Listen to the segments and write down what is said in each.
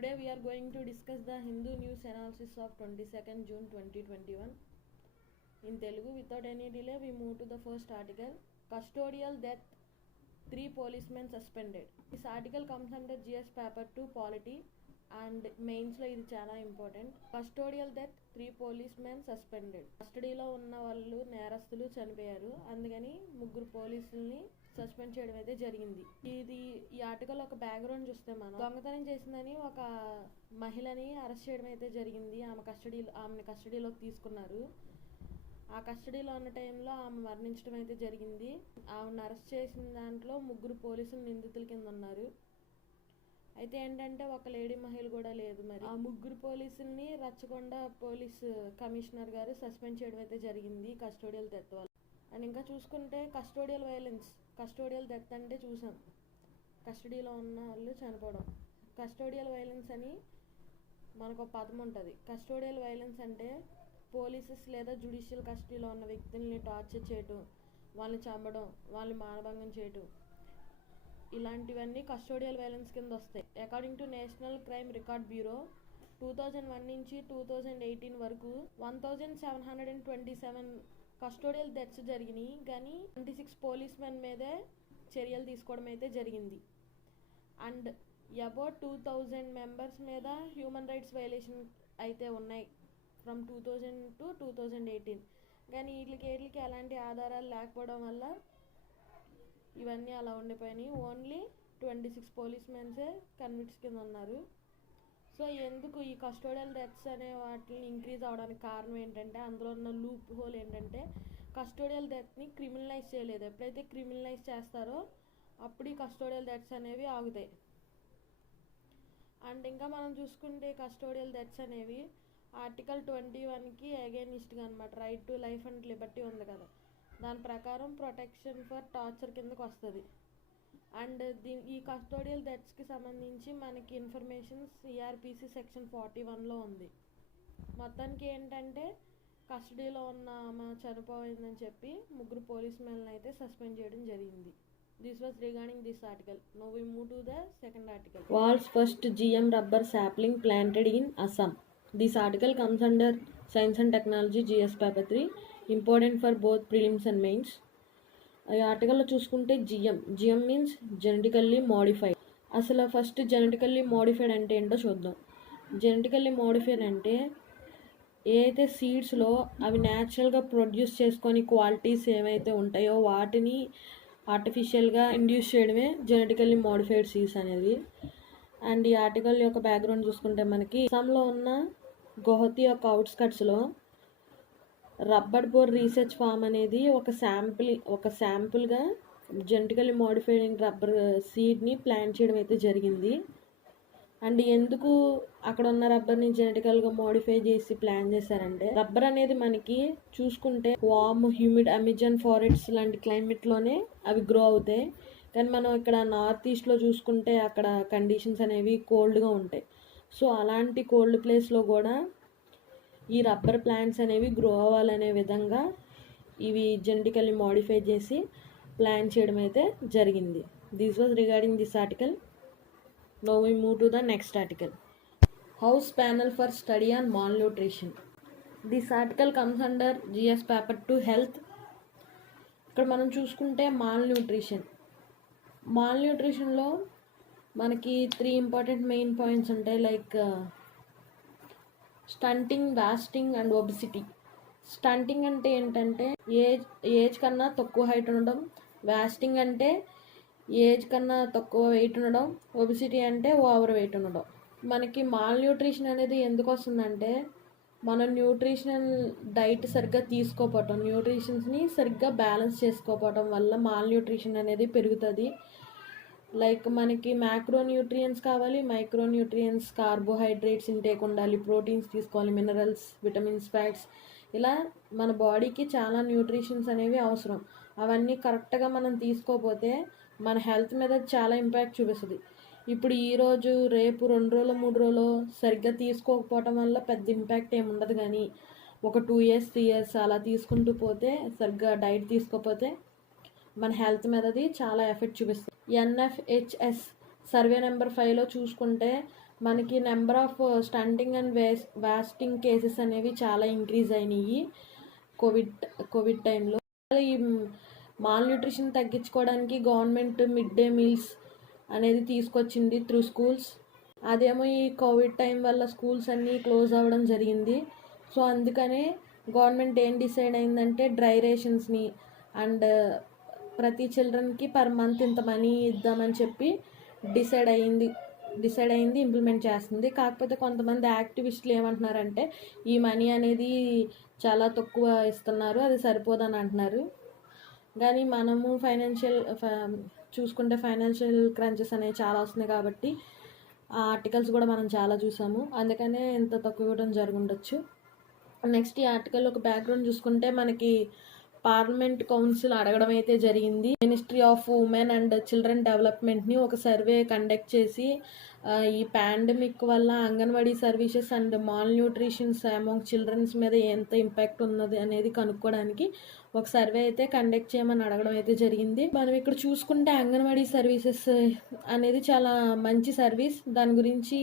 Today we are going to discuss the Hindu news analysis of 22nd June 2021. In Telugu, without any delay, we move to the first article. Custodial death, 3 policemen suspended. This article comes under GS paper 2 polity and mains lo ఇది చాలా important. Custodial death 3 policemen suspended. కస్టడీలో ఉన్న వాళ్ళు నేరస్తులు చనిపోయారు, అందుకని 3 పోలీసుల్ని suspend చేయడం అయితే జరిగింది. ఈ ఆర్టికల్ ఒక బ్యాక్గ్రౌండ్ చూస్తే మనం దొంగతనం చేసిందని ఒక మహిళని అరెస్ట్ చేయడం అయితే జరిగింది. ఆమెని కస్టడీలోకి తీసుకున్నారు. ఆ కస్టడీలో ఉన్న టైంలో ఆమె మరణించడం అయితే జరిగింది. ఆమెను అరెస్ట్ చేసిన దాంట్లో 3 పోలీసులు నిందితుల కింద ఉన్నారు. అయితే ఏంటంటే ఒక లేడీ మహిళ కూడా లేదు. మరి ఆ 3 పోలీసుల్ని రచ్చకొండ పోలీస్ కమిషనర్ గారు సస్పెండ్ చేయడం అయితే జరిగింది కస్టోడియల్ డెత్ వల్ల. అండ్ ఇంకా చూసుకుంటే కస్టోడియల్ వైలెన్స్, కస్టోడియల్ డెత్ అంటే చూసాం, కస్టడీలో ఉన్న వాళ్ళు చనిపోవడం. కస్టోడియల్ వైలెన్స్ అని మనకు ఒక పదం ఉంటుంది. కస్టోడియల్ వైలెన్స్ అంటే పోలీసెస్ లేదా జ్యుడిషియల్ కస్టడీలో ఉన్న వ్యక్తుల్ని టార్చర్ చేయటం, వాళ్ళని చంపడం, వాళ్ళని మానభంగం చేయటం, ఇలాంటివన్నీ కస్టోడియల్ వైలెన్స్ కింద వస్తాయి. According to national crime record bureau 2001 నుంచి 2018 వరకు 1727 కస్టోడియల్ డెత్స్ జరిగినాయి. కానీ 26 పోలీస్మెన్ మీదే చర్యలు తీసుకోవడం అయితే జరిగింది. అండ్ అబౌట్ 2000 మెంబర్స్ మీద హ్యూమన్ రైట్స్ వైలేషన్ అయితే ఉన్నాయి ఫ్రమ్ 2000 to 2018. కానీ వీటికి ఎలాంటి ఆధారాలు లేకపోవడం వల్ల ఇవన్నీ అలా ఉండిపోయినాయి. ఓన్లీ 26 పోలీస్మెన్సే కన్విక్ట్స్ కింద ఉన్నారు. సో ఎందుకు ఈ కస్టోడియల్ డెత్స్ అనే వాటిని ఇంక్రీజ్ అవడానికి కారణం ఏంటంటే, అందులో ఉన్న లూప్ హోల్ ఏంటంటే కస్టోడియల్ డెత్ని క్రిమినలైజ్ చేయలేదు. ఎప్పుడైతే క్రిమినలైజ్ చేస్తారో అప్పుడు ఈ కస్టోడియల్ డెత్స్ అనేవి ఆగుతాయి. అండ్ ఇంకా మనం చూసుకుంటే కస్టోడియల్ డెత్స్ అనేవి ఆర్టికల్ 21కి అగైనిస్ట్గా అనమాట. Right to life and Liberty ఉంది కదా, దాని ప్రకారం ప్రొటెక్షన్ ఫర్ టార్చర్ కిందకు వస్తుంది. అండ్ ఈ కస్టోడియల్ డెత్స్కి సంబంధించి మనకి ఇన్ఫర్మేషన్ సిఆర్పిసి సెక్షన్ 41లో ఉంది. మొత్తానికి ఏంటంటే కస్టడీలో ఉన్న ఆమె చనిపోయిందని చెప్పి 3 పోలీస్మెన్లను అయితే సస్పెండ్ చేయడం జరిగింది. This was regarding this article. Now we move to the second article. World's first GM rubber sapling planted in Assam. This article comes under Science and Technology GS paper 3, important for both prelims and mains. ఈ ఆర్టికల్లో చూసుకుంటే GM means genetically modified. అసలు first genetically modified అంటే ఏంటో చూద్దాం. Genetically modified అంటే ఏదైతే సీడ్స్లో అవి న్యాచురల్గా ప్రొడ్యూస్ చేసుకొని క్వాలిటీస్ ఏవైతే ఉంటాయో వాటిని ఆర్టిఫిషియల్గా ఇండ్యూస్ చేయడమే జెనెటికల్లీ మోడిఫైడ్ సీడ్స్ అనేది. అండ్ ఈ ఆర్టికల్ యొక్క బ్యాక్గ్రౌండ్ చూసుకుంటే మనకి అస్సాంలో ఉన్న గౌహతి యొక్క అవుట్స్కట్స్లో రబ్బర్ బోర్ రీసెర్చ్ ఫామ్ అనేది ఒక శాంపుల్గా జెనెటికల్లీ మోడిఫైడ్ రబ్బర్ సీడ్ని ప్లాంట్ చేయడం అయితే జరిగింది. అండ్ ఎందుకు అక్కడ ఉన్న రబ్బర్ని జెనెటికల్గా మోడిఫై చేసి ప్లాన్ చేశారంటే, రబ్బర్ అనేది మనకి చూసుకుంటే వార్మ్, హ్యూమిడ్, అమెజాన్ ఫారెస్ట్స్ లాంటి క్లైమేట్లోనే అవి గ్రో అవుతాయి. కానీ మనం ఇక్కడ నార్త్ ఈస్ట్లో చూసుకుంటే అక్కడ కండిషన్స్ అనేవి కోల్డ్గా ఉంటాయి. సో అలాంటి కోల్డ్ ప్లేస్లో కూడా ఈ రబ్బర్ ప్లాంట్స్ అనేవి గ్రో అవ్వాలనే విధంగా ఇవి జెనెటికల్లీ మోడిఫై చేసి ప్లాన్ చేయడం అయితే జరిగింది. This was regarding this article. Now we move to the next article. House panel for study on malnutrition. This article comes under GS paper 2 health. ఇక్కడ మనం చూసుకుంటే మాల్ న్యూట్రిషన్లో మనకి 3 ఇంపార్టెంట్ మెయిన్ పాయింట్స్ ఉంటాయి. Like stunting, wasting and obesity. Stunting అంటే ఏంటంటే age కన్నా తక్కువ హైట్ ఉండడం. వాస్టింగ్ అంటే ఏజ్ కన్నా తక్కువ వెయిట్ ఉండడం. ఒబిసిటీ అంటే ఓవర్ వెయిట్ ఉండడం. మనకి మాల్ న్యూట్రిషన్ అనేది ఎందుకు వస్తుందంటే, మనం న్యూట్రిషనల్ డైట్ సరిగ్గా తీసుకోకపోవటం, న్యూట్రిషన్స్ని సరిగ్గా బ్యాలెన్స్ చేసుకోకపోవటం వల్ల మాల్ న్యూట్రిషన్ అనేది పెరుగుతుంది. లైక్ మనకి మ్యాక్రో న్యూట్రియన్స్ కావాలి, మైక్రో న్యూట్రియన్స్, కార్బోహైడ్రేట్స్ ఇంటేక్ ఉండాలి, ప్రోటీన్స్ తీసుకోవాలి, మినరల్స్, విటమిన్స్, ఫ్యాట్స్, ఇలా మన బాడీకి చాలా న్యూట్రిషన్స్ అనేవి అవసరం. అవన్నీ కరెక్ట్గా మనం తీసుకోకపోతే మన హెల్త్ మీద చాలా ఇంపాక్ట్ చూపిస్తుంది. ఇప్పుడు ఈరోజు రేపు 2 రోజులు 3 రోజులు సరిగ్గా తీసుకోకపోవటం వల్ల పెద్ద ఇంపాక్ట్ ఏమి ఉండదు. కానీ ఒక 2 years 3 years అలా తీసుకుంటూ పోతే, సరిగ్గా డైట్ తీసుకోకపోతే మన హెల్త్ మీదది చాలా ఎఫెక్ట్ చూపిస్తుంది. NFHS సర్వే నెంబర్ 5లో చూసుకుంటే మనకి number of stunting and wasting cases అనేవి చాలా ఇంక్రీజ్ అయినాయి కోవిడ్ టైంలో. ఈ మాల్ న్యూట్రిషన్ తగ్గించుకోవడానికి గవర్నమెంట్ మిడ్ డే మీల్స్ అనేది తీసుకొచ్చింది త్రూ స్కూల్స్. అదేమో ఈ కోవిడ్ టైం వల్ల స్కూల్స్ అన్నీ క్లోజ్ అవ్వడం జరిగింది. సో అందుకనే గవర్నమెంట్ ఏం డిసైడ్ అయిందంటే డ్రై రేషన్స్ని అండ్ ప్రతి చిల్డ్రన్కి పర్ మంత్ ఇంత మనీ ఇద్దామని చెప్పి డిసైడ్ అయింది ఇంప్లిమెంట్ చేస్తుంది. కాకపోతే కొంతమంది యాక్టివిస్టులు ఏమంటున్నారంటే ఈ మనీ అనేది చాలా తక్కువ ఇస్తున్నారు, అది సరిపోదని అంటున్నారు. కానీ మనము చూసుకుంటే ఫైనాన్షియల్ క్రంచెస్ అనేవి చాలా వస్తున్నాయి కాబట్టి ఆ ఆర్టికల్స్ కూడా మనం చాలా చూసాము, అందుకనే ఇంత తక్కువ ఇవ్వడం జరుగుండొచ్చు. నెక్స్ట్ ఈ ఆర్టికల్ ఒక బ్యాక్గ్రౌండ్ చూసుకుంటే మనకి పార్లమెంట్ కౌన్సిల్ అడగడం అయితే జరిగింది. Ministry of women and children డెవలప్మెంట్ని ఒక సర్వే కండక్ట్ చేసి ఈ పాండమిక్ వల్ల anganwadi services and malnutritions among childrens మీద ఎంత ఇంపాక్ట్ ఉన్నది అనేది కనుక్కోవడానికి ఒక సర్వే అయితే కండక్ట్ చేయమని అడగడం అయితే జరిగింది. మనం ఇక్కడ చూసుకుంటే అంగన్వాడీ సర్వీసెస్ అనేది చాలా మంచి సర్వీస్. దాని గురించి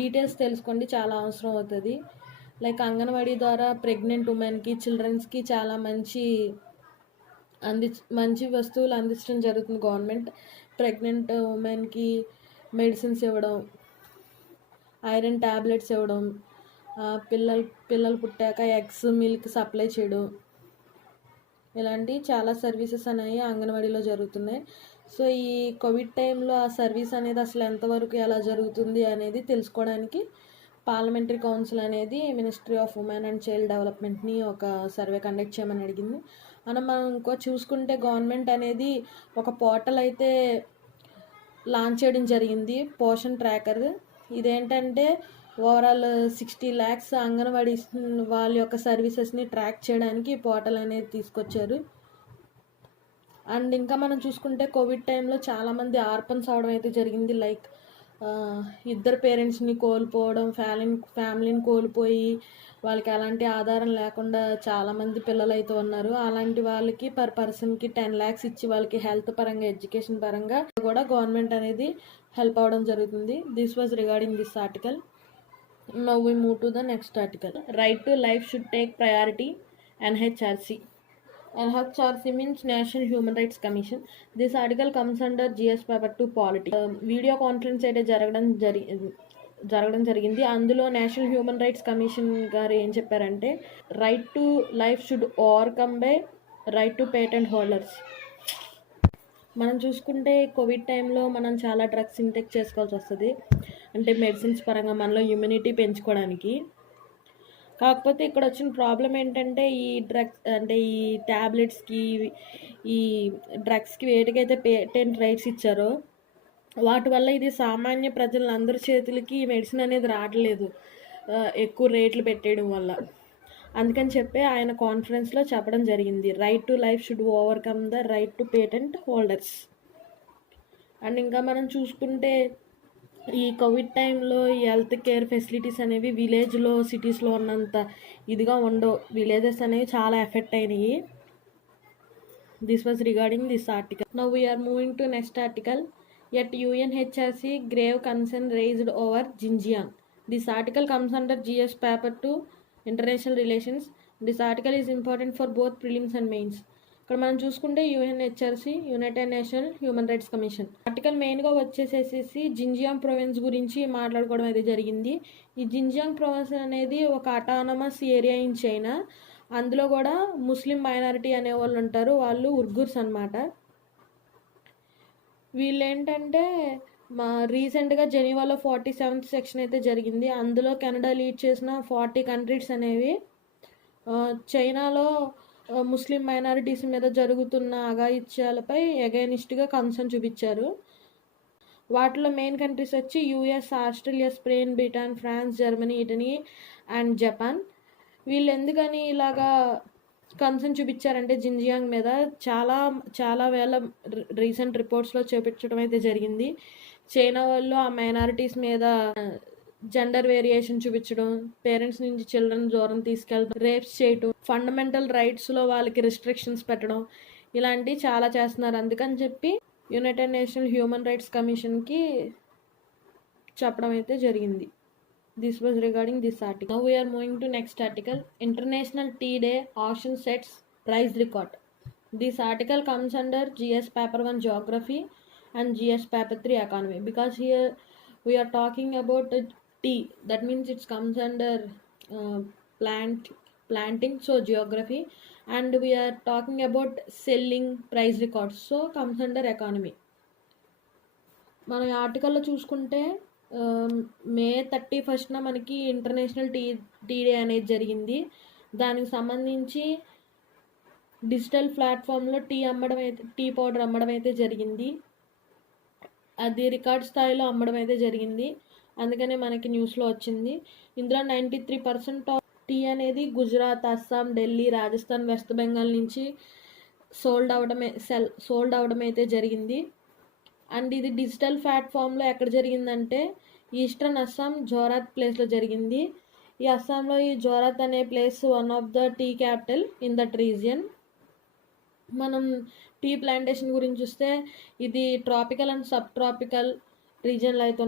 డీటెయిల్స్ తెలుసుకోండి, చాలా అవసరం అవుతుంది. లైక్ అంగన్వాడీ ద్వారా ప్రెగ్నెంట్ ఉమెన్కి చిల్డ్రన్స్కి చాలా మంచి వస్తువులు అందించడం జరుగుతుంది గవర్నమెంట్. ప్రెగ్నెంట్ ఉమెన్కి మెడిసిన్స్ ఇవ్వడం, ఐరన్ ట్యాబ్లెట్స్ ఇవ్వడం, పిల్లలు పుట్టాక ఎగ్స్ మిల్క్ సప్లై చేయడం, ఇలాంటి చాలా సర్వీసెస్ అనేవి అంగన్వాడీలో జరుగుతున్నాయి. సో ఈ కోవిడ్ టైంలో ఆ సర్వీస్ అనేది అసలు ఎంతవరకు ఎలా జరుగుతుంది అనేది తెలుసుకోవడానికి పార్లమెంటరీ కౌన్సిల్ అనేది ministry of women and child డెవలప్మెంట్ని ఒక సర్వే కండక్ట్ చేయమని అడిగింది. మనం ఇంకో చూసుకుంటే గవర్నమెంట్ అనేది ఒక పోర్టల్ అయితే లాంచ్ చేయడం జరిగింది, పోషన్ ట్రాకర్. ఇదేంటంటే ఓవరాల్ 60 lakhs అంగన్వాడీ వాళ్ళ యొక్క సర్వీసెస్ని ట్రాక్ చేయడానికి పోర్టల్ అనేది తీసుకొచ్చారు. అండ్ ఇంకా మనం చూసుకుంటే కోవిడ్ టైంలో చాలామంది ఆర్పన్స్ అవడం అయితే జరిగింది. లైక్ ఇద్దరు పేరెంట్స్ని కోల్పోవడం, ఫ్యామిలీని కోల్పోయి వాళ్ళకి ఎలాంటి ఆధారం లేకుండా చాలామంది పిల్లలు అయితే ఉన్నారు. అలాంటి వాళ్ళకి పర్ పర్సన్కి 10 lakhs ఇచ్చి వాళ్ళకి హెల్త్ పరంగా ఎడ్యుకేషన్ పరంగా కూడా గవర్నమెంట్ అనేది హెల్ప్ అవ్వడం జరుగుతుంది. This was regarding this article. Now we move to the next article. Right to life should take priority. NHRC. NHRC means National Human Rights Commission. This article comes under GS paper 2 Polity. Video conference అయితే జరగడం జరిగింది. అందులో national human rights commission గారు ఏం చెప్పారంటే right to life should overcome by right to patent holders. మనం చూసుకుంటే Covid టైంలో మనం చాలా డ్రగ్స్ ఇంటేక్ చేసుకోవాల్సి వస్తుంది, అంటే మెడిసిన్స్ పరంగా మనలో ఇమ్యూనిటీ పెంచుకోవడానికి. కాకపోతే ఇక్కడ వచ్చిన ప్రాబ్లం ఏంటంటే ఈ ట్యాబ్లెట్స్కి ఈ డ్రగ్స్కి వేటికైతే పేటెంట్ రైట్స్ ఇచ్చారో వాటి వల్ల ఇది సామాన్య ప్రజలందరి చేతులకి ఈ మెడిసిన్ అనేది రావట్లేదు, ఎక్కువ రేట్లు పెట్టేయడం వల్ల. అందుకని చెప్పి ఆయన కాన్ఫరెన్స్లో చెప్పడం జరిగింది right to life should overcome the right to patent holders. And ఇంకా మనం చూసుకుంటే ఈ కోవిడ్ టైంలో ఈ హెల్త్ కేర్ ఫెసిలిటీస్ అనేవి విలేజ్లో సిటీస్లో ఉన్నంత ఇదిగా ఉండవు, విలేజెస్ అనేవి చాలా ఎఫెక్ట్ అయినాయి. This was regarding this article. Now we are moving to next article. Yet UNHRC grave concern raised over Xinjiang. This article comes under GS paper 2 International Relations. This article is important for both prelims and mains. ఇక్కడ మనం చూసుకుంటే UNHRC United national human rights commission article మెయిన్గా వచ్చేసేసి Xinjiang province గురించి మాట్లాడుకోవడం అయితే జరిగింది. ఈ జింజియాంగ్ ప్రొవిన్స్ అనేది ఒక అటానమస్ ఏరియా ఇన్ చైనా. అందులో కూడా ముస్లిం మైనారిటీ అనే వాళ్ళు ఉంటారు, వాళ్ళు ఉర్గుర్స్ అన్నమాట. వీళ్ళు ఏంటంటే రీసెంట్గా జెనీవాలో 47th సెక్షన్ అయితే జరిగింది. అందులో కెనడా లీడ్ చేసిన 40 కంట్రీస్ అనేవి చైనాలో ముస్లిం మైనారిటీస్ మీద జరుగుతున్న అఘాయిత్యాలపై ఎగైనిస్ట్గా కన్సర్న్ చూపించారు. వాటిలో మెయిన్ కంట్రీస్ వచ్చి US, Australia, Spain, Britain, France, Germany, Italy and Japan. వీళ్ళు ఎందుకని ఇలాగా కన్సర్న్ చూపించారంటే జింజియాంగ్ మీద చాలా వేల రీసెంట్ రిపోర్ట్స్లో చూపించడం అయితే జరిగింది. చైనా వాళ్ళు ఆ మైనారిటీస్ మీద జెండర్ వేరియేషన్ చూపించడం, పేరెంట్స్ నుంచి చిల్డ్రన్ దూరం తీసుకెళ్ళడం, రేప్స్ చేయడం, ఫండమెంటల్ రైట్స్లో వాళ్ళకి రిస్ట్రిక్షన్స్ పెట్టడం, ఇలాంటివి చాలా చేస్తున్నారు. అందుకని చెప్పి యునైటెడ్ నేషనల్ హ్యూమన్ రైట్స్ కమిషన్కి చెప్పడం అయితే జరిగింది. This was regarding this article. Now we are moving to next article. International Tea Day auction sets price record. This article comes under GS paper 1 geography and GS paper 3 economy, because here we are talking about tea. That means it comes under uh, planting, so geography, and we are talking about selling price records, so comes under economy. మనం ఈ ఆర్టికల్లో చూసుకుంటే మే 31న మనకి international T day అనేది జరిగింది. దానికి సంబంధించి digital ప్లాట్ఫామ్లో టీ పౌడర్ అమ్మడం అయితే జరిగింది. అది రికార్డ్ స్థాయిలో అమ్మడం అయితే జరిగింది, అందుకనే మనకి న్యూస్లో వచ్చింది. ఇందులో 93% ఆఫ్ టీ అనేది గుజరాత్, అస్సాం, ఢిల్లీ, రాజస్థాన్, వెస్ట్ బెంగాల్ నుంచి సోల్డ్ అవడం అయితే జరిగింది. అండ్ ఇది డిజిటల్ ప్లాట్ఫామ్లో ఎక్కడ జరిగిందంటే ఈస్టర్న్ అస్సాం జోరాత్ ప్లేస్లో జరిగింది. ఈ అస్సాంలో ఈ జోరాత్ అనే place one of the tea capital in that region. మనం టీ ప్లాంటేషన్ గురించి చూస్తే ఇది ట్రాపికల్ అండ్ సబ్ ట్రాపికల్ రీజియన్లో అయితే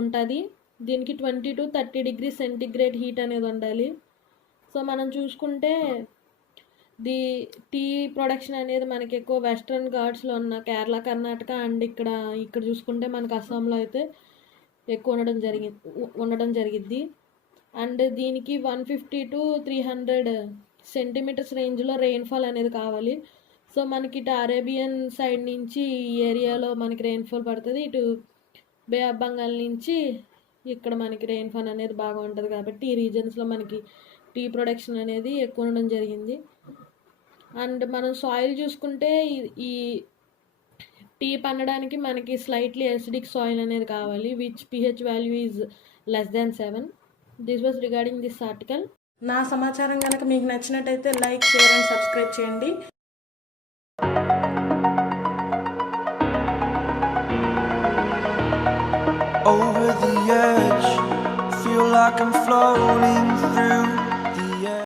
ఉంటుంది. దీనికి 20 to 30 degrees సెంటిగ్రేడ్ హీట్ అనేది ఉండాలి. సో మనం చూసుకుంటే టీ ప్రొడక్షన్ అనేది మనకి ఎక్కువ వెస్ట్రన్ ఘాట్స్లో ఉన్న కేరళ, కర్ణాటక అండ్ ఇక్కడ చూసుకుంటే మనకి అస్సాంలో అయితే ఎక్కువ ఉండడం జరిగింది. అండ్ దీనికి 150 to 300 సెంటీమీటర్స్ రేంజ్లో రెయిన్ఫాల్ అనేది కావాలి. సో మనకి ఇటు అరేబియన్ సైడ్ నుంచి ఈ ఏరియాలో మనకి రెయిన్ఫాల్ పడుతుంది, ఇటు బే ఆఫ్ బెంగాల్ నుంచి ఇక్కడ మనకి రెయిన్ఫాల్ అనేది బాగా ఉంటుంది. కాబట్టి ఈ రీజన్స్లో మనకి టీ ప్రొడక్షన్ అనేది ఎక్కువ ఉండడం జరిగింది. అండ్ మనం సాయిల్ చూసుకుంటే ఈ టీ పండడానికి మనకి స్లైట్లీ ఎసిడిక్ సాయిల్ అనేది కావాలి, which pH value is less than 7. This was regarding this article. నా సమాచారం కనుక మీకు నచ్చినట్టయితే లైక్, షేర్ అండ్ సబ్స్క్రైబ్ చేయండి. Over the edge, feel like I'm floating through